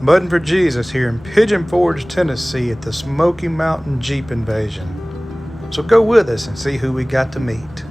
Mudding for Jesus here in Pigeon Forge, Tennessee at the Smoky Mountain Jeep Invasion. So go with us and see who we got to meet.